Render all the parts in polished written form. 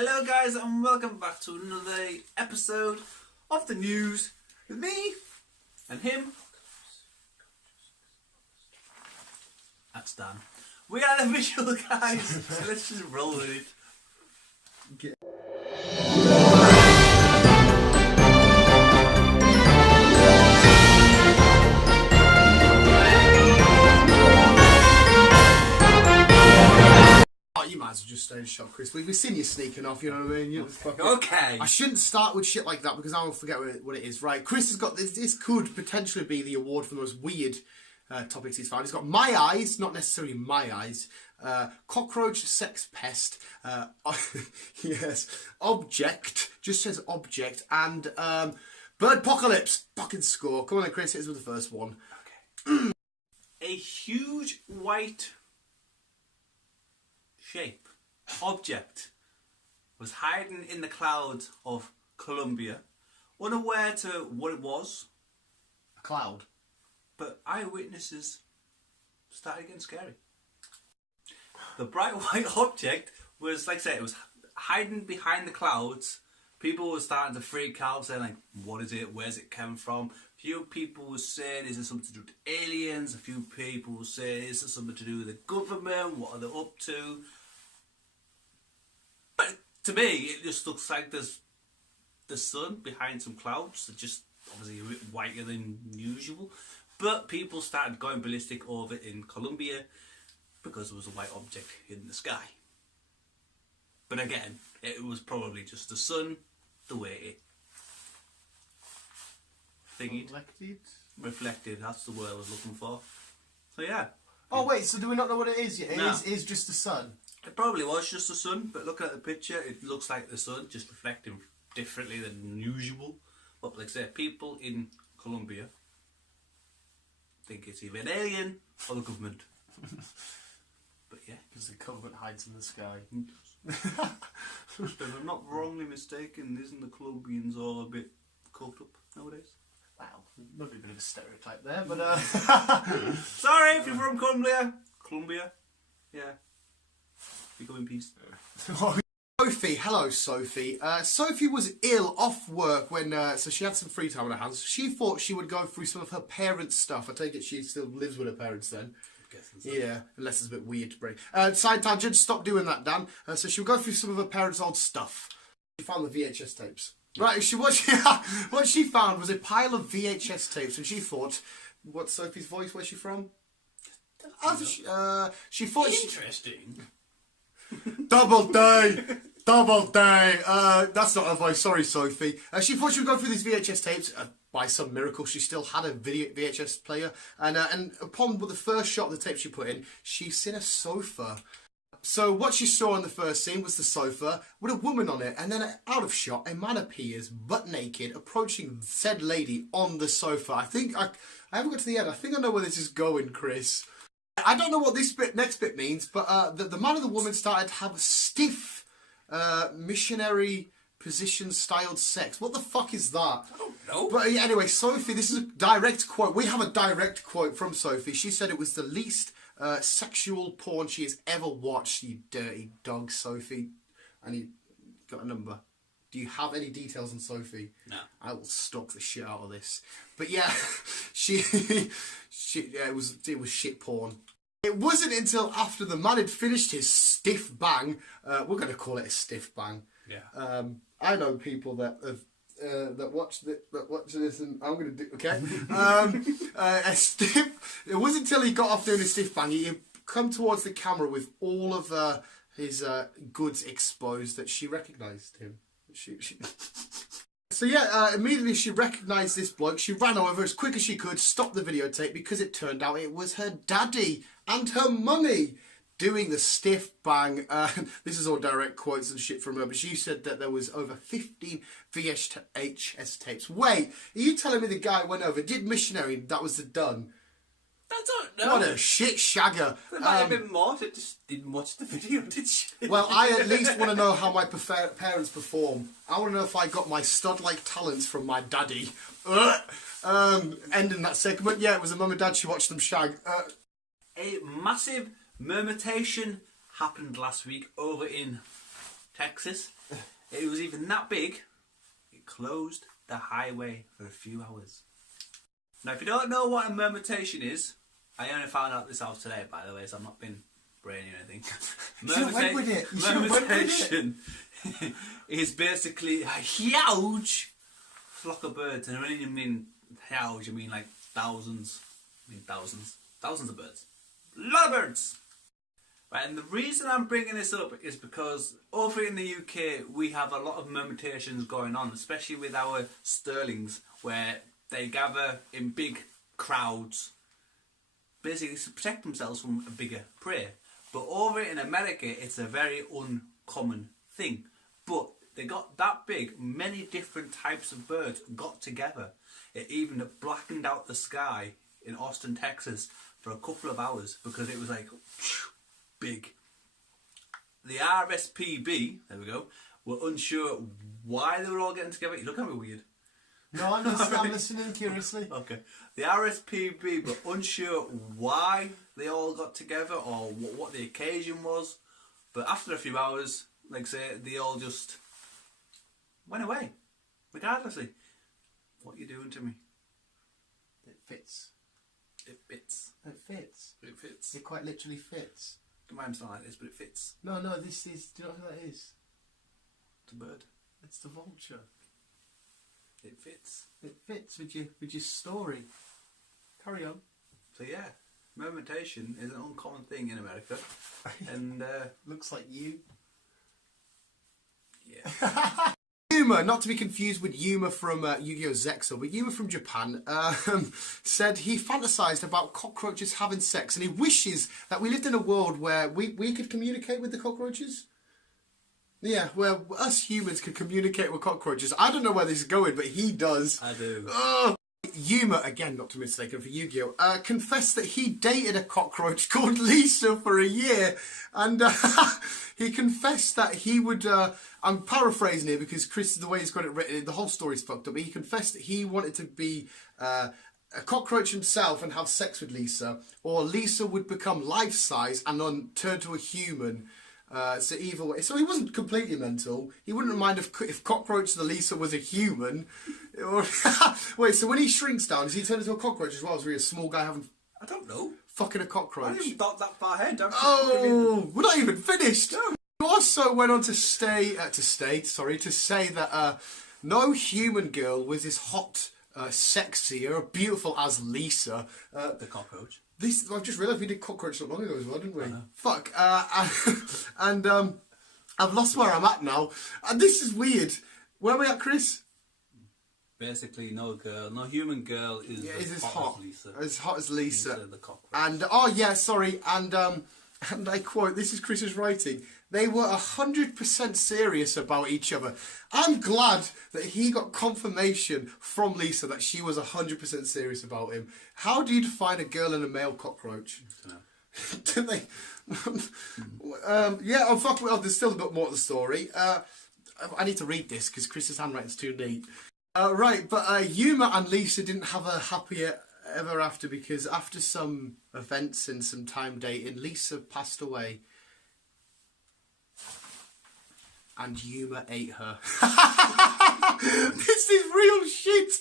Hello guys and welcome back to another episode of the news with me and him. That's Dan. We are the visual guys, so let's just roll with it. You might as well just stay in shot, Chris. We've seen you sneaking off, you know what I mean? Okay. I shouldn't start with shit like that because I will forget what it is. Right, Chris has got this. This could potentially be the award for the most weird topics he's found. He's got my eyes, not necessarily my eyes. Cockroach, sex pest. Yes, object. Just says object and bird apocalypse. Fucking score. Come on, then, Chris. Here's with the first one. Okay. A huge white shape, object, was hiding in the clouds of Colombia, unaware to what it was. A cloud. But eyewitnesses started getting scary. The bright white object was, like I said, it was hiding behind the clouds. People were starting to freak out, saying like, what is it? Where's it come from? A few people were saying, is it something to do with aliens? A few people were saying, is it something to do with the government? What are they up to? But to me, it just looks like there's the sun behind some clouds. They're just obviously a bit whiter than usual. But people started going ballistic over it in Colombia because there was a white object in the sky. But again, it was probably just the sun, the way it thingied. Reflected, that's the word I was looking for. So yeah. Oh wait, so do we not know what it is yet? No. It is just the sun. It probably was just the sun, but looking at the picture, it looks like the sun, just reflecting differently than usual. But like I said, people in Colombia think it's either an alien or the government. But yeah. Because the government hides in the sky. If I'm not wrongly mistaken, isn't the Colombians all a bit caught up nowadays? Wow, maybe a bit of a stereotype there, but sorry if you're from Colombia. Yeah. We go in peace. Sophie, hello Sophie. Sophie was ill off work when, so she had some free time on her hands. She thought she would go through some of her parents' stuff. I take it she still lives with her parents then. So. Yeah, unless it's a bit weird to bring. Side tangent, stop doing that, Dan. So she'll go through some of her parents' old stuff. She found the VHS tapes. Right, what she found was a pile of VHS tapes, and she thought, what's Sophie's voice? Where's she from? She thought interesting. Double day! Double day! That's not her voice, sorry Sophie. She thought she would go through these VHS tapes. By some miracle, she still had a VHS player. And upon the first shot of the tape she put in, she's seen a sofa. So what she saw in the first scene was the sofa with a woman on it. And then out of shot, a man appears, butt naked, approaching said lady on the sofa. I haven't got to the end. I think I know where this is going, Chris. I don't know what this next bit means, but the man and the woman started to have stiff missionary position styled sex. What the fuck is that? I don't know. But anyway, Sophie, this is a direct quote. We have a direct quote from Sophie. She said it was the least sexual porn she has ever watched. You dirty dog, Sophie. And you got a number. Do you have any details on Sophie? No. I will stalk the shit out of this. But yeah, it was shit porn. It wasn't until after the man had finished his stiff bang, we're going to call it a stiff bang. Yeah. I know people that have that watch this, and I'm going to do okay. A stiff. It wasn't until he got off doing a stiff bang, he come towards the camera with all of his goods exposed that she recognised him. So yeah, immediately she recognised this bloke. She ran over as quick as she could, stopped the videotape because it turned out it was her daddy and her mummy doing the stiff bang. This is all direct quotes and shit from her, but she said that there was over 15 VHS tapes. Wait, are you telling me the guy went over, did missionary, that was the done? I don't know. What a shit shagger. There might have been more that just didn't watch the video, did she? Well, I at least want to know how my parents perform. I want to know if I got my stud-like talents from my daddy. Ending that segment. Yeah, it was a mum and dad. She watched them shag. A massive murmuration happened last week over in Texas. It was even that big, it closed the highway for a few hours. Now, if you don't know what a murmutation is, I only found out this out today, by the way, so I've not been brainy or anything. Murmutation is basically a huge flock of birds, and when you mean huge, I mean like thousands. I mean thousands of birds. A lot of birds! Right, and the reason I'm bringing this up is because over in the UK we have a lot of murmutations going on, especially with our sterlings, where they gather in big crowds, basically to protect themselves from a bigger prey. But over in America it's a very uncommon thing. But they got that big, many different types of birds got together. It even blackened out the sky in Austin, Texas for a couple of hours because it was like big. The RSPB, there we go, were unsure why they were all getting together. You look at me weird. No, I'm listening curiously. Okay. The RSPB were unsure why they all got together or what the occasion was. But after a few hours, like say, they all just went away. Regardlessly. What are you doing to me? It fits. It fits. It fits. It fits. It quite literally fits. Mine's not like this, but it fits. No, this is... Do you know who that is? It's a bird. It's the vulture. It fits. It fits with your story. Carry on. So yeah, murmutation is an uncommon thing in America. And looks like you. Yeah. Yuma, not to be confused with Yuma from Yu-Gi-Oh! Zexal, but Yuma from Japan, said he fantasised about cockroaches having sex and he wishes that we lived in a world where we could communicate with the cockroaches. Yeah, where us humans could communicate with cockroaches. I don't know where this is going, but he does. I do. Oh. Yuma, again, not to be mistaken for Yu-Gi-Oh!, confessed that he dated a cockroach called Lisa for a year. And he confessed that he would... I'm paraphrasing here because Chris, the way he's got it written, the whole story's fucked up. But he confessed that he wanted to be a cockroach himself and have sex with Lisa. Or Lisa would become life-size and then turn to a human. So either way, so he wasn't completely mental. He wouldn't mind if Cockroach the Lisa was a human. Wait, so when he shrinks down, does he turn into a cockroach as well? Is he a small guy having? I don't know. Fucking a cockroach. I didn't even thought that far ahead. We're not even finished. No. He also went on to say that no human girl was as hot, sexy, or beautiful as Lisa. The cockroach. I've just realised we did Cockroach not long ago as well, didn't we? Fuck. And I've lost where I'm at now. And this is weird. Where are we at, Chris? Basically, no human girl is as hot as Lisa. As hot as Lisa. The cockroach. And, and I quote, this is Chris's writing, they were 100% serious about each other. I'm glad that he got confirmation from Lisa that she was 100% serious about him. How do you define a girl and a male cockroach? I don't know. Do they? There's still a bit more to the story. I need to read this because Chris's handwriting's too neat. Yuma and Lisa didn't have a happier ever after because after some events and some time dating, Lisa passed away. And Yuma ate her. This is real shit.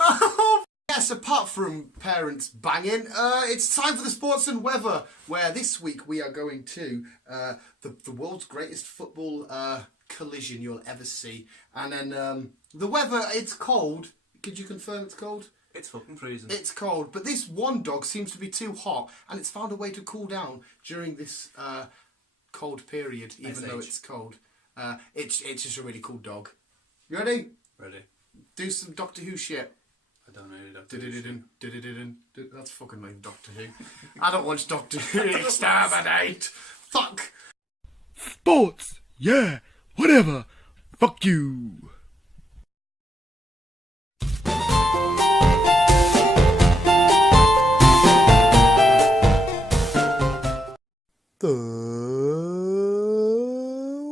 Oh, yes, apart from parents banging, it's time for the sports and weather, where this week we are going to the world's greatest football collision you'll ever see. And then the weather, it's cold. Could you confirm it's cold? It's fucking freezing. It's cold, but this one dog seems to be too hot, and it's found a way to cool down during this cold period, even though it's cold. It's just a really cool dog. You ready? Ready. Do some Doctor Who shit. I don't know Doctor Who. That's fucking like Doctor Who. I don't watch Doctor Who. Exterminate. Fuck. Sports. Yeah. Whatever. Fuck you. The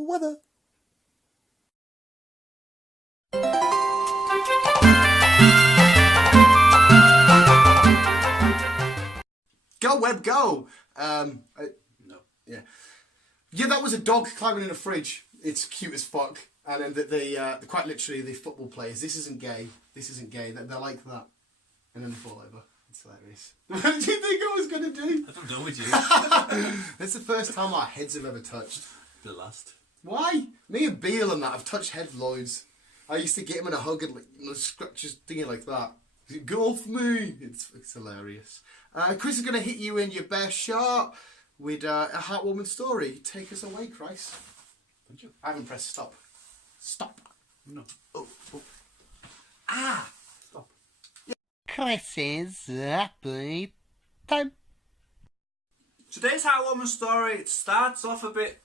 weather. Go, Web, go! No. Yeah. Yeah, that was a dog climbing in a fridge. it's cute as fuck. And then they quite literally, the football players, this isn't gay. They're like that. And then they fall over. It's hilarious. What do you think I was going to do? I don't know with you. That's the first time our heads have ever touched. The last. Why? Me and Beale and that have touched heads loads. I used to get him in a hug and like, scratch his thingy like that. Get off me! It's hilarious. Chris is going to hit you in your best shot with a heartwarming story. Take us away, Chris. Thank you. I haven't pressed stop. Stop. No. Oh. Ah! Stop. Chris's happy time. Today's heartwarming story, it starts off a bit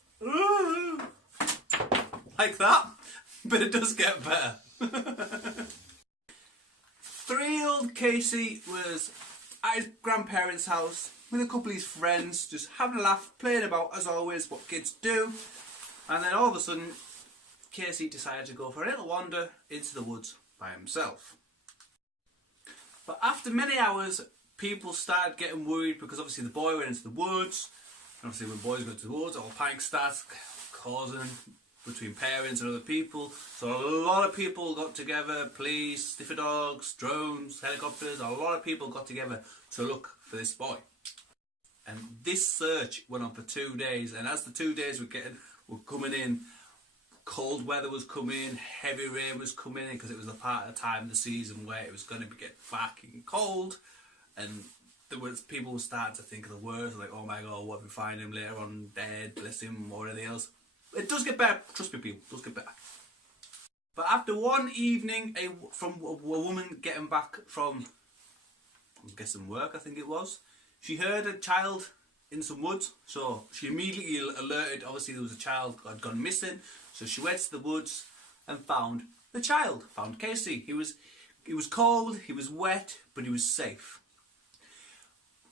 like that, but it does get better. 3-year-old Casey was at his grandparents' house with a couple of his friends, just having a laugh, playing about as always, what kids do. And then all of a sudden, Casey decided to go for a little wander into the woods by himself. But after many hours, people started getting worried because obviously the boy went into the woods. And obviously when boys go into the woods, all panic starts causing between parents and other people. So a lot of people got together, police, sniffer dogs, drones, helicopters, a lot of people got together to look for this boy. And this search went on for 2 days, and as the 2 days were coming in, cold weather was coming, heavy rain was coming in because it was the part of the time of the season where it was going to get fucking cold, and there was people were starting to think of the worst, like, oh my god, what if we find him later on dead, bless him, or anything else. It does get better, trust me people, it does get better. But after one evening, from a woman getting back from, I'm guessing work, I think it was, she heard a child in some woods, so she immediately alerted, obviously there was a child had gone missing, so she went to the woods and found the child, found Casey. He was cold, he was wet, but he was safe.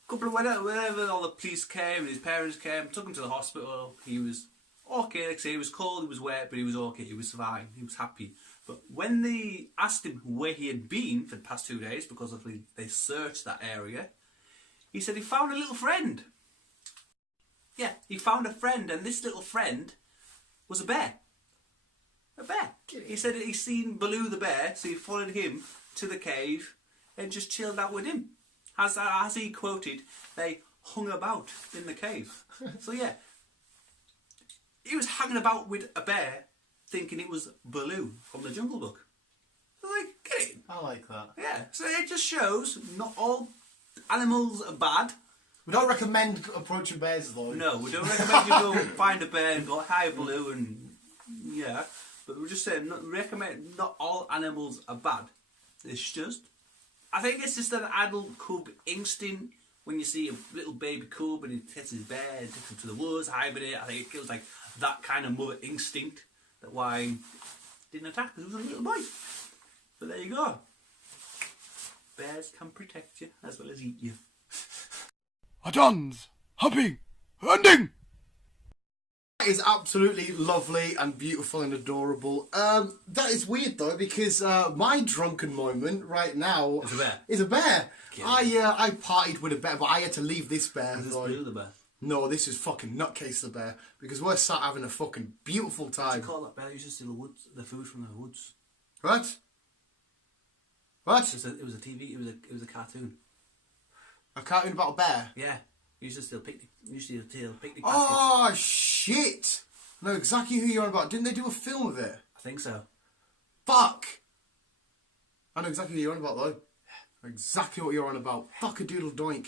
Whenever all the police came and his parents came, took him to the hospital, he was okay, like I say, he was cold, he was wet, but he was okay, he was fine, he was happy. But when they asked him where he had been for the past 2 days, because obviously they searched that area, he said he found a little friend. Yeah, he found a friend, and this little friend was a bear. A bear. He said he'd seen Baloo the bear, so he followed him to the cave and just chilled out with him. As he quoted, they hung about in the cave. So yeah, he was hanging about with a bear, thinking it was Baloo from the Jungle Book. I was like, get it? I like that. Yeah, so it just shows not all animals are bad. We don't recommend approaching bears though. No, we don't recommend you go find a bear and go, hi Baloo, and yeah. But we're just saying, recommend not all animals are bad. It's just, I think it's just an adult cub instinct when you see a little baby cub and he takes his bear and takes him to the woods, hibernate. I think it feels like that kind of mother instinct that why he didn't attack because it was a little boy. But there you go. Bears can protect you as well as eat you. A dance, hopping, hunting. That is absolutely lovely and beautiful and adorable. That is weird though, because my drunken moment right now It's a bear. is a bear. Yeah. I partied with a bear, but I had to leave this bear. Is this like- Baloo the bear? No, this is fucking Nutcase the bear, because we're sat having a fucking beautiful What do time. you call that bear? It used to steal the food from the woods. What? What? It was a TV. It was a cartoon. A cartoon about a bear? Yeah. You used to steal picnic. You used to steal picnic baskets. Oh shit! I know exactly who you're on about. Didn't they do a film of it? I think so. Fuck! I know exactly who you're on about though. Exactly what you're on about. Fuck a doodle doink.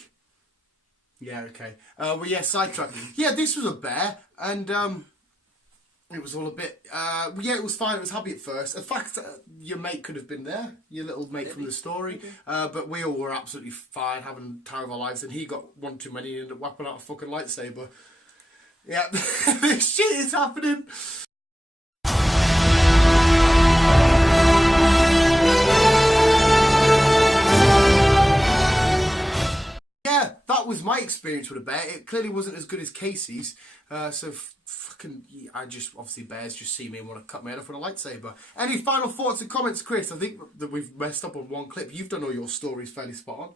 Yeah, okay. Well, yeah, sidetrack. Yeah, this was a bear, and it was all a bit. Yeah, it was fine. It was happy at first. In fact, your mate could have been there, your little mate from the story. But we all were absolutely fine, having the time of our lives. And he got one too many and ended up whapping out a fucking lightsaber. Yeah, this shit is happening. Yeah, that was my experience with a bear. It clearly wasn't as good as Casey's. So fucking, I just, obviously bears just see me and want to cut my head off with a lightsaber. Any final thoughts and comments, Chris? I think that we've messed up on one clip. You've done all your stories fairly spot on.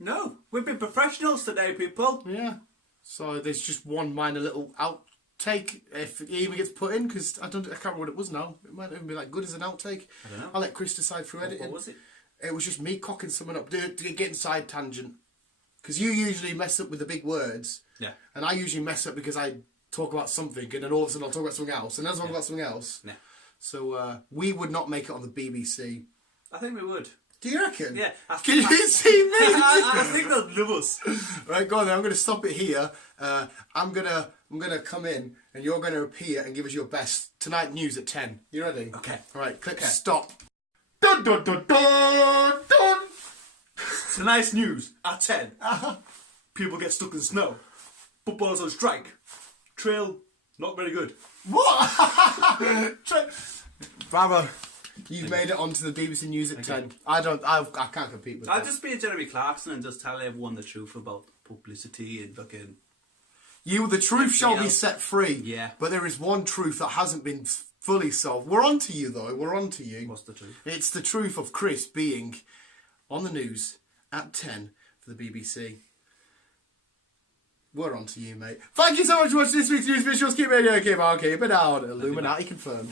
No, we've been professionals today, people. Yeah. So there's just one minor little take if it even gets put in, because I can't remember what it was now. It might even be like good as an outtake. I don't know. I'll let Chris decide through editing. What was it? It was just me cocking someone up, getting side tangent. Because you usually mess up with the big words. Yeah. And I usually mess up because I talk about something and then all of a sudden I'll talk about something else. And then I'll talk about something else. Yeah. So we would not make it on the BBC. I think we would. Do you reckon? Yeah. Can you see me? I think they'll love us. Right, go on then. I'm going to stop it here. I'm gonna come in and you're going to appear and give us your best. Tonight news at 10. You ready? Okay. All right, click stop. Dun, dun, dun, dun, dun. Tonight's news at 10. People get stuck in snow. Footballers on strike. Trail, not very good. What? Bravo. You've made it onto the BBC News at 10. I can't compete with that. I'll just be a Jeremy Clarkson and just tell everyone the truth about publicity and fucking... The truth shall be set free. Yeah. But there is one truth that hasn't been fully solved. We're on to you, though. We're on to you. What's the truth? It's the truth of Chris being on the news at 10 for the BBC. We're on to you, mate. Thank you so much for watching this week's news visuals. Keep radio, keep on, keep it out. Illuminati confirmed.